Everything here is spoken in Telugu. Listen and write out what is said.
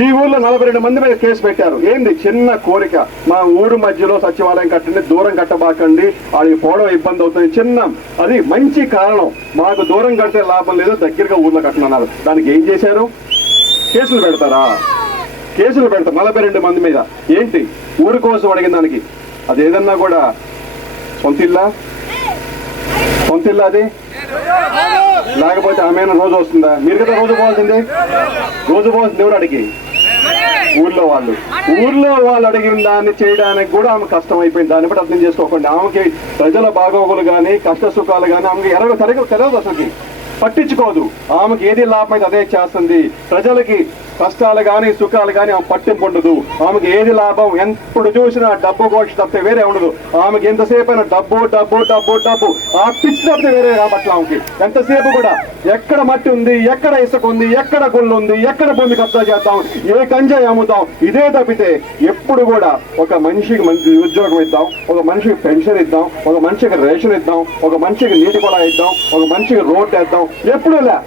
ఈ ఊర్లో 42 మంది మీద కేసు పెట్టారు. ఏంది? చిన్న కోరిక, మా ఊరు మధ్యలో సచివాలయం కట్టండి, దూరం కట్టబాకండి, అది పోవడం ఇబ్బంది అవుతుంది, చిన్న అది మంచి కారణం, మాకు దూరం కట్టే లాభం లేదు, దగ్గరగా ఊర్లో కట్టనన్నారు. దానికి ఏం చేశారు? కేసులు పెడతారా? కేసులు పెడతారు 42 మంది మీద. ఏంటి? ఊరి కోసం అడిగిన దానికి. అది ఏదన్నా కూడా సొంతిల్లా అది లేకపోతే ఆమె రోజు వస్తుందా? మీరు కదా రోజు పోవాల్సిందే. రోజు పోవాల్సింది ఎవరు అడిగి? ఊర్లో వాళ్ళు అడిగిన దాన్ని చేయడానికి కూడా ఆమె కష్టం అయిపోయింది. దాన్ని బట్టి అర్థం చేసుకోకండి. ఆమెకి ప్రజల బాగోగులు కానీ కష్ట సుఖాలు కానీ ఆమెకి తెలియదు, అసలుకి పట్టించుకోదు. ఆమెకి ఏది లాభం అయితే అదే చేస్తుంది. ప్రజలకి కష్టాలు కానీ సుఖాలు కానీ ఆమె పట్టింపు ఉండదు. ఆమెకి ఏది లాభం, ఎప్పుడు చూసినా డబ్బు కోసి తప్పితే వేరే ఉండదు. ఆమెకి ఎంతసేపు అయినా డబ్బు డబ్బు డబ్బు డబ్బు, ఆ పిచ్చి తప్పితే వేరే కాబట్టి ఆమెకి ఎంతసేపు కూడా ఎక్కడ మట్టి ఉంది, ఎక్కడ ఇసుక ఉంది, ఎక్కడ గుళ్ళు ఉంది, ఎక్కడ భూమి కబ్జా చేద్దాం, ఏ గంజాయి అమ్ముతాం, ఇదే తప్పితే ఎప్పుడు కూడా ఒక మనిషికి మంచి ఉద్యోగం ఇద్దాం, ఒక మనిషికి పెన్షన్ ఇద్దాం, ఒక మనిషికి రేషన్ ఇద్దాం, ఒక మనిషికి నీటి కొలా ఇద్దాం, ఒక మనిషికి రోడ్డు వేద్దాం, ఎప్పుడు లే.